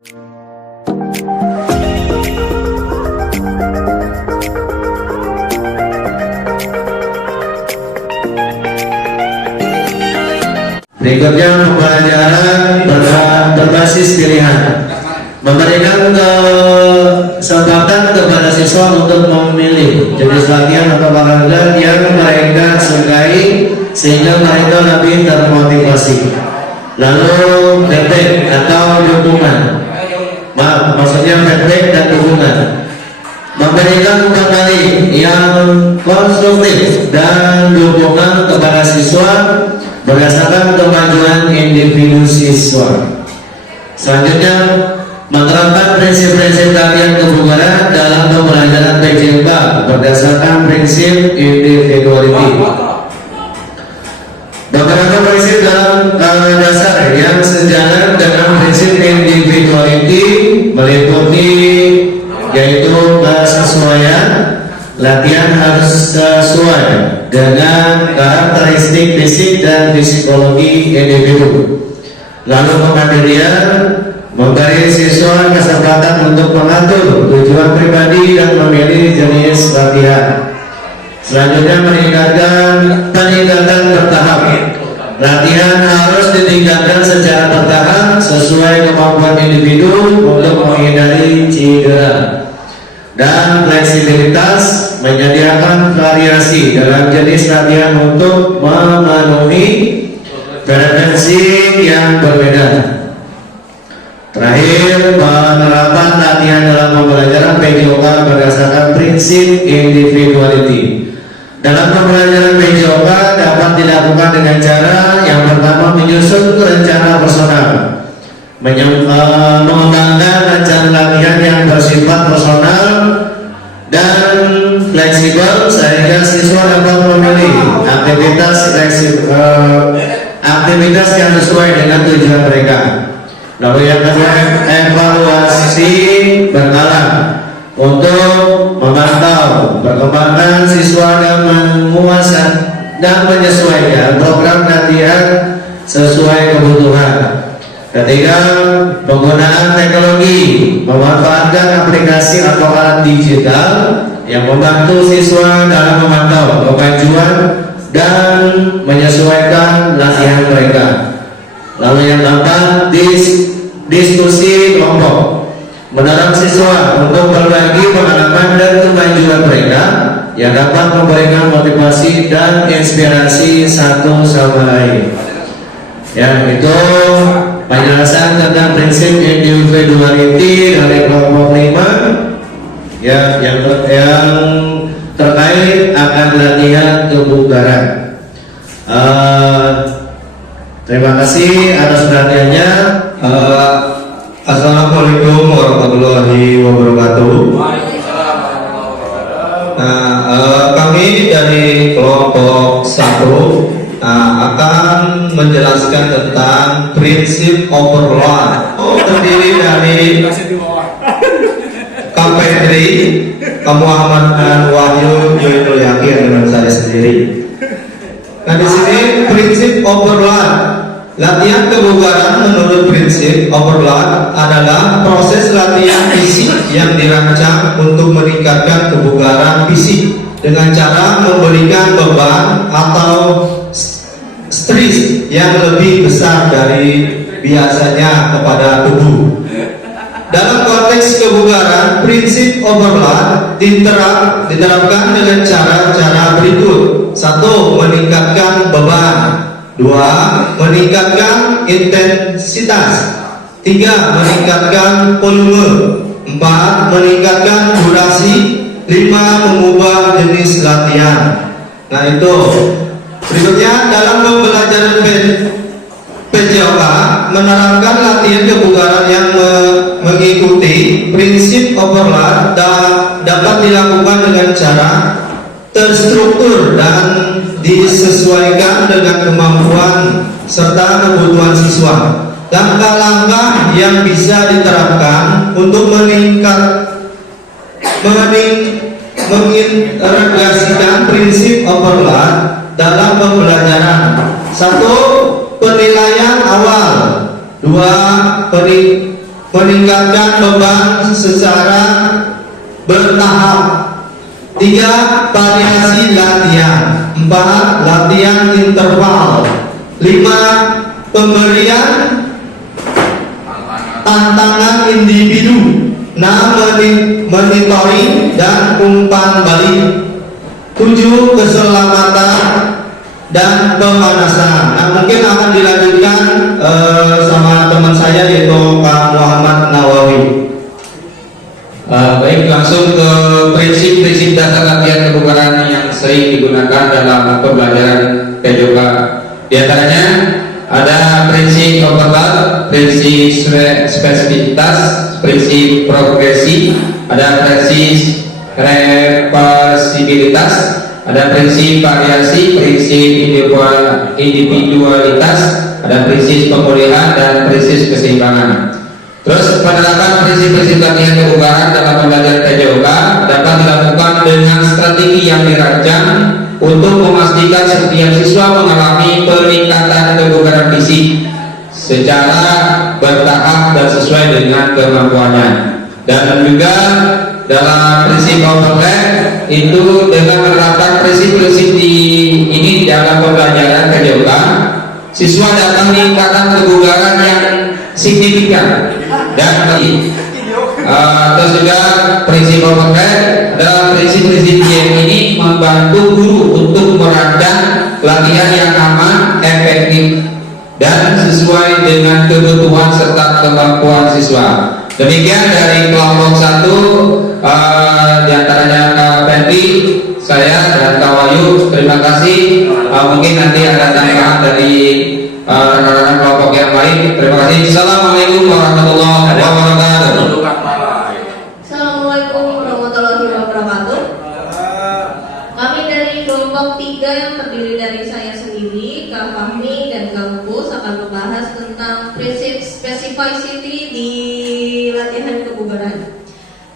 Berikutnya pembelajaran berbasis pilihan, memberikan kesempatan kepada siswa untuk memilih jenis latihan atau olahraga yang mereka sukai sehingga mereka lebih termotivasi. Lalu feedback atau dukungan, maksudnya feedback dan dukungan, memberikan kembali yang konstruktif dan dukungan kepada siswa berdasarkan kemajuan individu siswa. Selanjutnya, menerapkan prinsip-prinsip latihan kebugaran dalam pembelajaran PJK berdasarkan prinsip individuality. Beberapa prinsip dalam dasar yang sejalan dengan prinsip individuality meliputi yaitu kesesuaian, latihan harus sesuai dengan karakteristik fisik dan psikologi individu. Lalu kemandirian, memberi siswa kesempatan untuk mengatur tujuan pribadi dan memilih jenis latihan. Selanjutnya peningkatan bertahap. Latihan harus ditingkatkan secara bertahap sesuai kemampuan individu untuk menghindari cedera. Dan fleksibilitas, menyediakan variasi dalam jenis latihan untuk memenuhi preferensi yang berbeda. Terakhir, penerapan latihan dalam pembelajaran PJOK berdasarkan prinsip individuality. Dalam pembelajaran PJOK dapat dilakukan dengan cara yang pertama, menyusun rencana personal, mengembangkan rencana latihan yang bersifat personal dan fleksibel sehingga siswa dapat memilih aktivitas yang sesuai dengan tujuan mereka. Lalu yang kedua, evaluasi berkala untuk memantau perkembangan siswa dan menguasai dan menyesuaikan program latihan sesuai kebutuhan. Ketiga, penggunaan teknologi, memanfaatkan aplikasi atau alat digital yang membantu siswa dalam memantau kemajuan dan menyesuaikan latihan mereka. Lalu yang keempat, diskusi kelompok, mendorong siswa untuk berbagi pengalaman dan kemajuan mereka yang dapat memberikan motivasi dan inspirasi satu sama lain. Yang itu penjelasan tentang prinsip individuality dari kelompok 5 ya, yang terkait akan latihan kebugaran. Terima kasih atas perhatiannya. Assalamualaikum warahmatullahi wabarakatuh. Kami dari kelompok 1 akan menjelaskan tentang prinsip overload. Terdiri dari Kak Pedri, Kamu Ahmad dan Wahyu Joinul Yakin dengan saya sendiri. Nah, di sini prinsip overload. Latihan kebugaran menurut prinsip overload adalah proses latihan fisik yang dirancang untuk meningkatkan kebugaran fisik dengan cara memberikan beban atau stres yang lebih besar dari biasanya kepada tubuh. Dalam konteks kebugaran, prinsip overload diterapkan dengan cara-cara berikut. 1. Meningkatkan beban. 2. Meningkatkan intensitas. 3. Meningkatkan volume. 4. Meningkatkan durasi. 5. Mengubah jenis latihan. Nah, itu berikutnya dalam pembelajaran PJOK menerapkan latihan kebugaran yang mengikuti prinsip overload dapat dilakukan dengan cara terstruktur dan disesuaikan dengan kemampuan serta kebutuhan siswa. Langkah-langkah yang bisa diterapkan untuk mengintegrasikan prinsip overload dalam pembelajaran. 1. Penilaian awal. 2. meningkatkan beban secara bertahap. 3. Variasi latihan. 4. Latihan interval. 5. Pemberian tantangan individu. 6. Monitoring dan umpan balik. 7. Keselamatan dan pemanasan. Nah, mungkin akan dilanjutkan sama teman saya yaitu Pak Muhammad Nawawi. Baik, langsung ke prinsip-prinsip dasar latihan kebugaran yang sering digunakan dalam pembelajaran PJOK. Di antaranya ada prinsip overload, prinsip spesifitas, prinsip progresi, ada prinsip reversibilitas, ada prinsip variasi, prinsip individualitas, ada prinsip pemulihan dan prinsip keseimbangan. Terus penerapan prinsip-prinsip latihan kebugaran dalam pembelajaran PJOK dapat dilakukan dengan strategi yang dirancang untuk memastikan setiap siswa mengalami peningkatan kebugaran fisik secara bertahap dan sesuai dengan kemampuannya. Dan juga dalam prinsip overlap itu dengan menerapkan prinsip-prinsip ini di dalam pembelajaran PJOK, siswa dapat meningkatkan kebugaran yang signifikan dan baik. Terus juga prinsip overlap adalah prinsip-prinsip yang ini membantu guru untuk merancang latihan yang aman, efektif dan sesuai dengan kebutuhan serta kemampuan siswa. Demikian dari kelompok 1, diantaranya Kak Fendi, saya dan Kak Wahyu. Terima kasih. Mungkin nanti ada tambahan dari rekan-rekan kelompok yang lain. Terima kasih. Assalamualaikum warahmatullahi wabarakatuh. Assalamualaikum warahmatullahi wabarakatuh. Kami dari kelompok 3 yang terdiri dari saya sendiri, Kak Fahmi dan Kak Bus akan membahas tentang prinsip specificity di latihan kebugaran.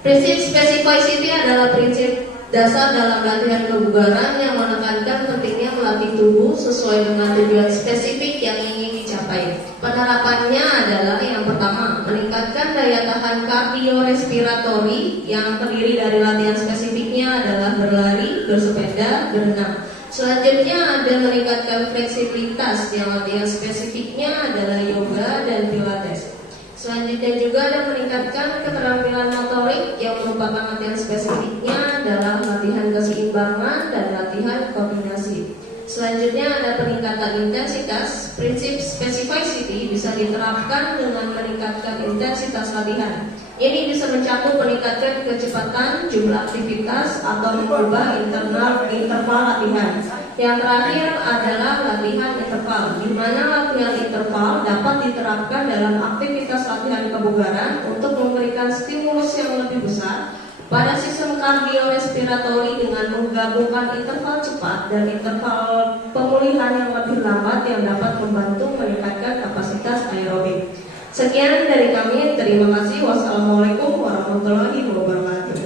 Prinsip specificity adalah prinsip dasar dalam latihan kebugaran yang menekankan pentingnya melatih tubuh sesuai dengan tujuan spesifik yang ingin dicapai. Penerapannya adalah yang pertama, meningkatkan daya tahan kardiorespiratori yang terdiri dari latihan spesifiknya adalah berlari, bersepeda, berenang. Selanjutnya ada meningkatkan fleksibilitas yang latihan spesifiknya adalah yoga dan pilates. Selanjutnya juga ada meningkatkan keterampilan motorik yang merupakan latihan spesifiknya adalah latihan keseimbangan dan latihan koordinasi. Selanjutnya ada peningkatan intensitas. Prinsip specificity bisa diterapkan dengan meningkatkan intensitas latihan. Ini bisa mencakup meningkatkan kecepatan, jumlah aktivitas, atau mengubah interval latihan. Yang terakhir adalah latihan interval, di mana latihan interval dapat diterapkan dalam aktivitas latihan kebugaran untuk memberikan stimulus yang lebih besar pada sistem kardiorespiratori dengan menggabungkan interval cepat dan interval pemulihan yang lebih lambat yang dapat membantu meningkatkan kapasitas aerobik. Sekian dari kami, terima kasih. Wassalamualaikum warahmatullahi wabarakatuh.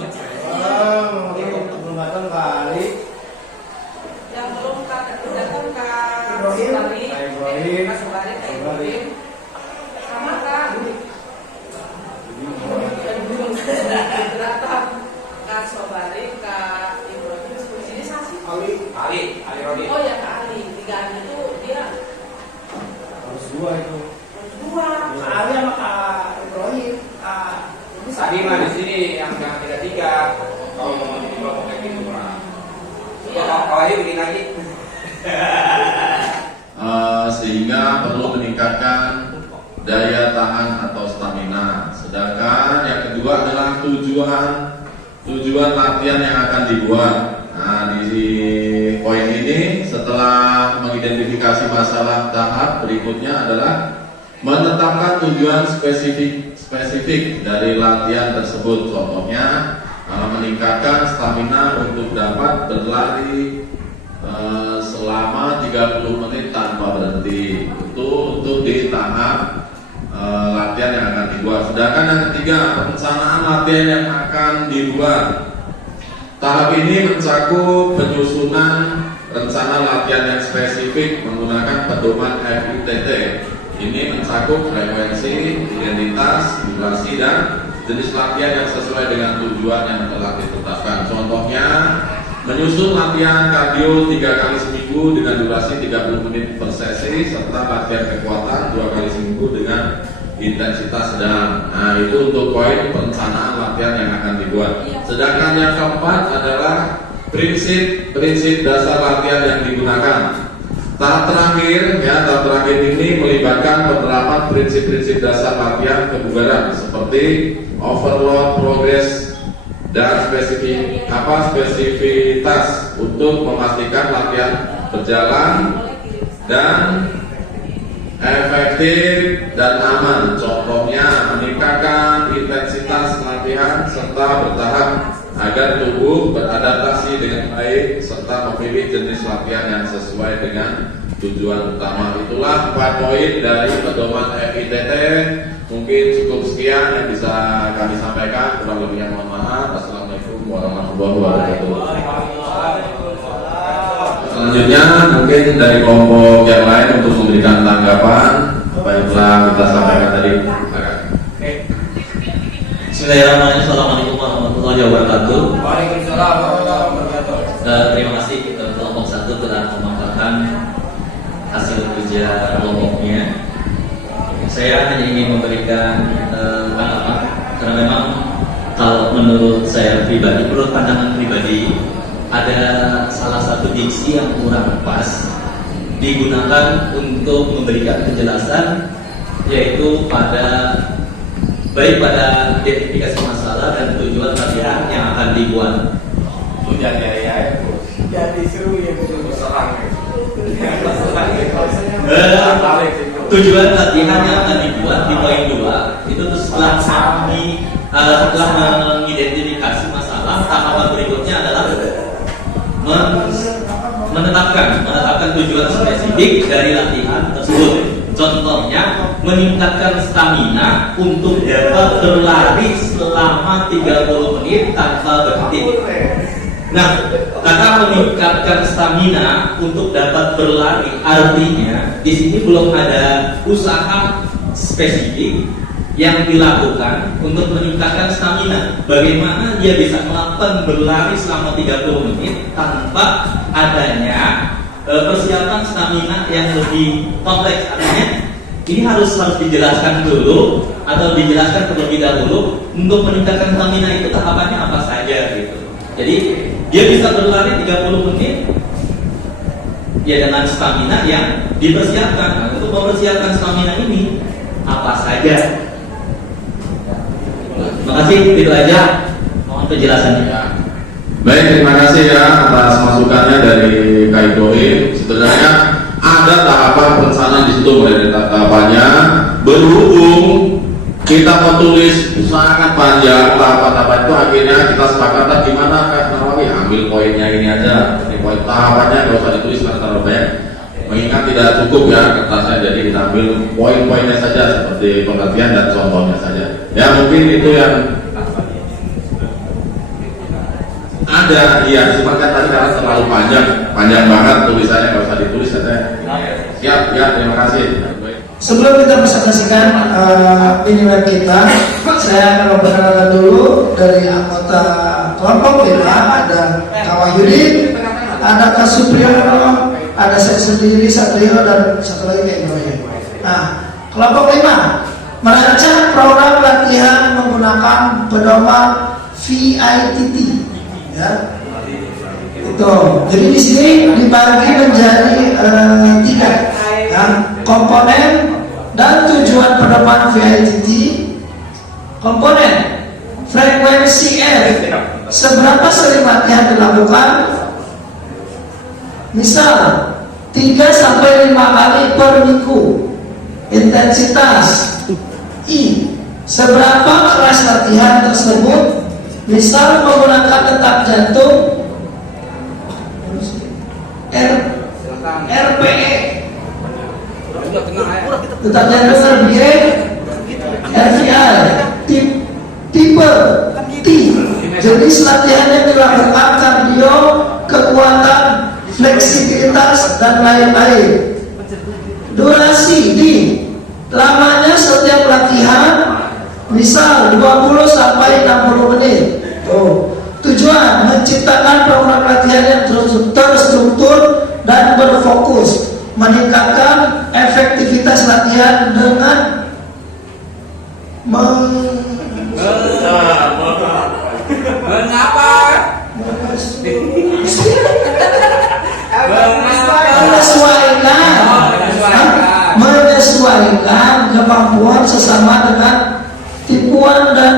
Yang belum datang Kak Ibrahim sama Kak datang Kak Sobari, Kak Ibrahim sini sasi Ali Rodi. Oh ya Kak Ali, 3 Ali itu dia harus 2 itu. Kak Ali sama Kak Ibrahim. Tadi mah di sini yang 3-3. Kalau mau di kelompok kayak gitu kurang. Kalau ayo bikin lagi. Sehingga perlu meningkatkan daya tahan atau stamina. Sedangkan yang kedua adalah tujuan latihan yang akan dibuat. Nah, di poin ini setelah mengidentifikasi masalah, tahap berikutnya adalah menetapkan tujuan spesifik dari latihan tersebut. Contohnya meningkatkan stamina untuk dapat berlari selama 30 menit tanpa berhenti. Itu untuk di tahap latihan yang akan dibuat. Sedangkan yang ketiga, perencanaan latihan yang akan dibuat. Tahap ini mencakup penyusunan rencana latihan yang spesifik menggunakan pedoman FITT, Ini mencakup frekuensi, identitas, durasi, dan jenis latihan yang sesuai dengan tujuan yang telah ditetapkan. Contohnya, menyusun latihan kardio 3 kali seminggu dengan durasi 30 menit per sesi, serta latihan kekuatan 2 kali seminggu dengan intensitas sedang. Nah, itu untuk poin perencanaan latihan yang akan dibuat. Sedangkan yang keempat adalah prinsip dasar latihan yang digunakan. Tahap terakhir ini melibatkan penerapan prinsip-prinsip dasar latihan kebugaran seperti overload, progress, dan spesifitas untuk memastikan latihan berjalan dan efektif dan aman. Contohnya meningkatkan intensitas latihan serta bertahap agar tubuh beradaptasi dengan baik serta memilih jenis latihan yang sesuai dengan tujuan utama. Itulah 4 poin dari pedoman FITT. Mungkin cukup sekian yang bisa kami sampaikan. Kurang lebihnya mohon maaf. Assalamualaikum warahmatullahi wabarakatuh. Selanjutnya mungkin dari kelompok yang lain untuk memberikan tanggapan apa yang telah kita sampaikan tadi. Bismillahirrahmanirrahim. Assalamualaikum warahmatullahi wabarakatuh. Waalaikumsalam warahmatullahi wabarakatuh. Terima kasih kelompok 1 telah memaparkan hasil kerja kelompoknya. Saya hanya ingin memberikan tanggapan karena memang kalau menurut saya pribadi, menurut pandangan pribadi, ada salah satu diksi yang kurang pas digunakan untuk memberikan penjelasan, yaitu baik pada identifikasi masalah dan tujuan latihan yang akan dibuat. Jadi seru ya serang. Tujuan latihan yang akan dibuat di poin 2 itu setelah mengidentifikasi masalah, tahapan berikutnya adalah menetapkan tujuan spesifik dari latihan tersebut. Contohnya, meningkatkan stamina untuk dapat berlari selama 30 menit tanpa berhenti. Nah, kata meningkatkan stamina untuk dapat berlari artinya di sini belum ada usaha spesifik yang dilakukan untuk meningkatkan stamina. Bagaimana dia bisa melakukan berlari selama 30 menit tanpa adanya persiapan stamina yang lebih kompleks. Artinya ini harus dijelaskan dulu atau dijelaskan terlebih dahulu untuk meningkatkan stamina itu tahapannya apa saja gitu. Jadi dia bisa berlari 30 menit ya dengan stamina yang dipersiapkan. Nah, untuk mempersiapkan stamina ini apa saja? Terima kasih, itu aja mohon penjelasannya. Baik, terima kasih ya atas masukannya dari Kak Ibrahim. Sebenarnya ada tahapan perencanaan di situ, mulai dari tahapannya. Berhubung kita menulis sangat panjang tahapan-tahapan itu, akhirnya kita sepakatlah gimana Kak Nawawi ambil poinnya ini aja. Ini poin tahapannya nggak usah ditulis karena terlalu banyak. Mengingat tidak cukup ya kertasnya, jadi kita ambil poin-poinnya saja seperti pengertian dan contohnya saja. Ya mungkin itu yang ada, iya, cuma kan tadi karena terlalu panjang banget tulisannya, nggak usah ditulis katanya. Siap, ya, terima kasih. Sebelum kita presentasikan minimal kita, saya akan memperkenalkan dulu dari anggota kelompok kita. Ada Kak Wahyudin, ada Kak Supriyono, ada saya sendiri Satrio, dan satu lagi Kak Ibrahim. Nah, kelompok 5 merancang program latihan menggunakan pedoman VITT. Ya, itu. Jadi di sini dibagi menjadi 3 ya, komponen dan tujuan pedoman VITT. Komponen frekuensi F, seberapa sering latihan dilakukan? Misal 3-5 kali per minggu. Intensitas I, seberapa keras latihan tersebut? Misal menggunakan detak jantung RPE, detak jantung RPE, RVI, tipe T, jenis latihan yang dilakukan kardio, kekuatan, fleksibilitas, dan lain-lain. Durasi D, Lamanya setiap latihan misal 20 sampai 60 menit. Tujuan menciptakan program latihan yang terstruktur dan berfokus, meningkatkan efektivitas latihan dengan menyesuaikan kemampuan sesama dengan tipuan dan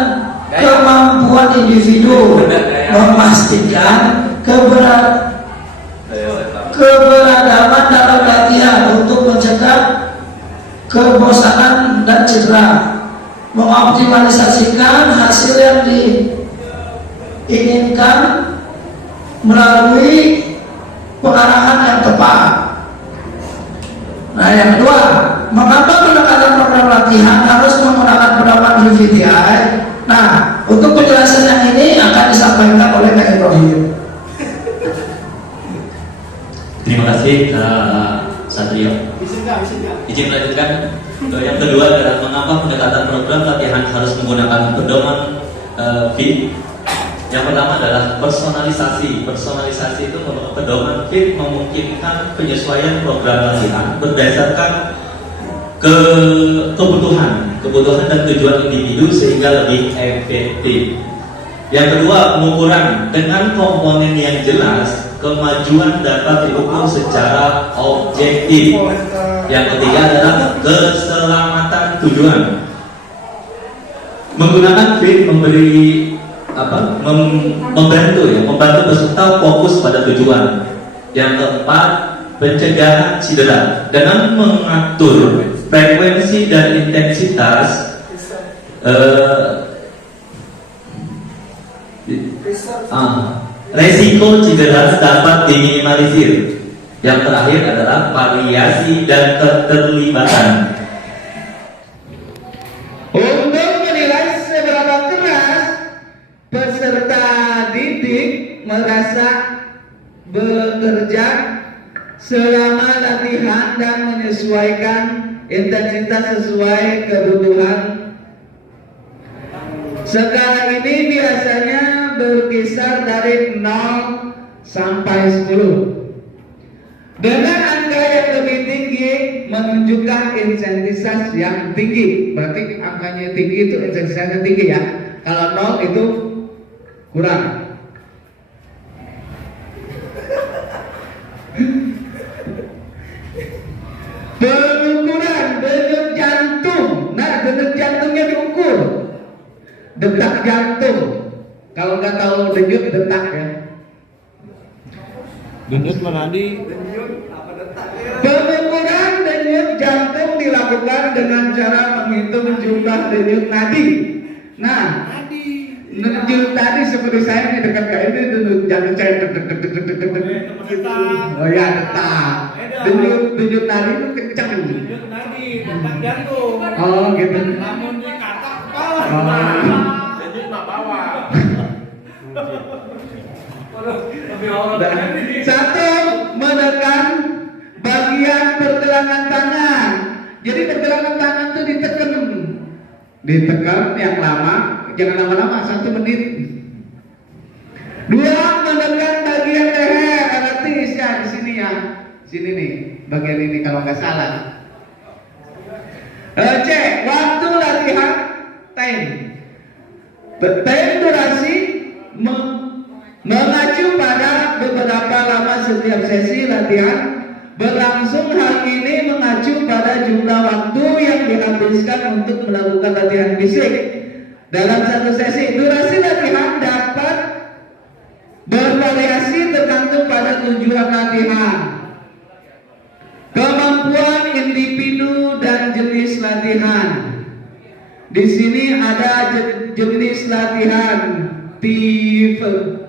kemampuan individu, memastikan keberadaban dalam latihan untuk mencegah kebosanan dan cedera, mengoptimalisasikan hasil yang diinginkan melalui pengarahan yang tepat. Nah, yang kedua, mengapa pendekatan program latihan harus menggunakan pedoman VVTI? Nah, untuk penjelasan yang ini akan disampaikan oleh Kak Ibrahim. Terima kasih Satrio. Izin melanjutkan. Yang kedua adalah mengapa pendekatan program latihan harus menggunakan pedoman FIT. Yang pertama adalah personalisasi. Personalisasi itu pedoman FIT memungkinkan penyesuaian program latihan berdasarkan kebutuhan dan tujuan individu sehingga lebih efektif. Yang kedua, pengukuran. Dengan komponen yang jelas, kemajuan dapat diukur secara objektif. Yang ketiga adalah keselamatan tujuan. Menggunakan FIT membantu peserta fokus pada tujuan. Yang keempat, pencegahan cedera dengan mengatur frekuensi dan intensitas resiko cedera dapat diminimalisir. Yang terakhir adalah variasi dan keterlibatan. Untuk menilai seberapa keras peserta didik merasa bekerja selama latihan dan menyesuaikan intensitas sesuai kebutuhan. Skala ini biasanya berkisar dari 0 sampai 10. Dengan angka yang lebih tinggi menunjukkan intensitas yang tinggi. Berarti angkanya tinggi itu intensitasnya tinggi ya. Kalau 0 itu kurang. Pengukuran denyut jantung. Nah, denyut jantungnya diukur. Detak jantung. Kalau nggak tahu denyut, detak ya. Denyut menadi. Pengukuran denyut jantung dilakukan dengan cara menghitung jumlah denyut nadi. Nah, denyut nadi seperti saya ini dekat kayak ini denyut jantung saya oh ya detak. Denyut nadi itu kencang. Denyut nadi, detak jantung. Oh gitu. Namun di kata kepala. Denyut mah bawah. Satu, menekan bagian pergelangan tangan. Jadi pergelangan tangan itu ditekan yang lama, jangan lama-lama, 1 menit. 2, menekan bagian leher, relatis ya di sini ya, sini nih, bagian ini kalau nggak salah. C, waktu latihan, time durasi mengacu pada beberapa lama setiap sesi latihan berlangsung. Hal ini mengacu pada jumlah waktu yang dihabiskan untuk melakukan latihan fisik dalam satu sesi. Durasi latihan dapat bervariasi tergantung pada tujuan latihan, kemampuan individu dan jenis latihan. Di sini ada jenis latihan tipe.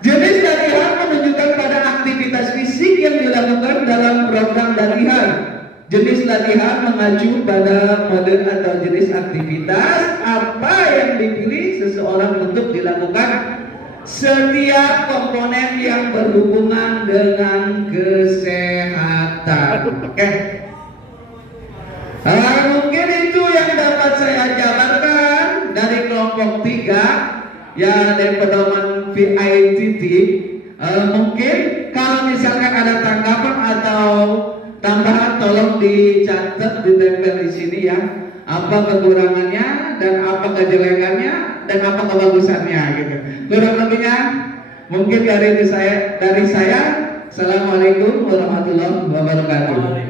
Jenis latihan menunjukkan pada aktivitas fisik yang dilakukan dalam program latihan. Jenis latihan mengacu pada mode atau jenis aktivitas apa yang dipilih seseorang untuk dilakukan. Setiap komponen yang berhubungan dengan kesehatan. Oke. kelompok 3 ya dari pedoman VITT, mungkin kalau misalkan ada tanggapan atau tambahan tolong dicatat, ditempel di sini ya, apa kekurangannya dan apa kejelekannya dan apa kebagusannya gitu. Kurang lebihnya mungkin dari saya. Assalamualaikum warahmatullahi wabarakatuh.